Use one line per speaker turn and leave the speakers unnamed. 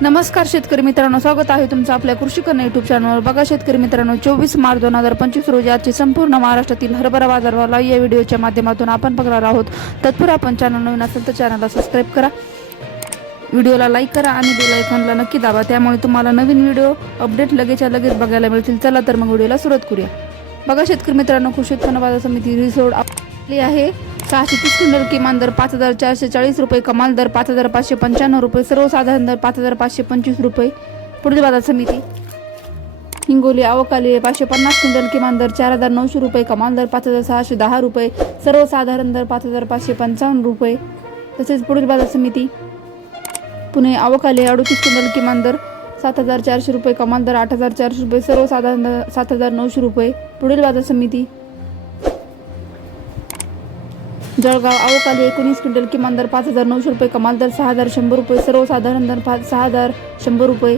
नमस्कार शेतकरी मित्रांनो स्वागत आहे तुमचं आपल्या कृषी कन्या युट्यूब चॅनलवर बघा शेतकरी मित्रांनो चोवीस मार्च दोन हजार पंचवीस रोजी आजची संपूर्ण महाराष्ट्रातील हरभरा बाजारभाव या व्हिडिओच्या माध्यमातून आपण बघणार आहोत. तत्पूर्वी आपण चॅनल नवीन असेल तर चॅनलला सबस्क्राईब करा. व्हिडिओला लाईक करा आणि बेल आयकॉनला नक्की दाबा. त्यामुळे तुम्हाला नवीन व्हिडिओ अपडेट लगेचच्या लगेच बघायला मिळतील. चला तर मग व्हिडिओला सुरुवात करूया. बघा शेतकरी मित्रांनो कृषी उत्पन्न बाजार समिती रिसोड आपली आहे. सहाशे तीस क्विंटल किमान दर पाच हजार चारशे चाळीस रुपये कमाल दर पाच हजार पाचशे पंच्याण्णव रुपये सर्वसाधारण दर पाच हजार पाचशे पंचवीस रुपये. पुढील बाजार समिती. हिंगोली आवकाली पाचशे पन्नास क्विंटल किमान दर चार हजार नऊशे रुपये कमाल दर पाच हजार सहाशे दहा रुपये. सर्वसाधारण दर पाच हजार पाचशे पंचावन्न रुपये. तसेच पुढील बाजार समिती. पुणे आवकाली अडोतीस क्विंटल किमान दर सात हजार चारशे रुपये कमाल दर आठ हजार चारशे रुपये सर्वसाधारण दर सात हजार नऊशे रुपये. पुढील बाजार समिती. जळगाव आवकाली एकोणीस क्विंटल किमान दर पाच हजार नऊशे रुपये कमाल दर सहा हजार शंभर रुपये सर्वसाधारण दर पाच सहा हजार शंभर रुपये.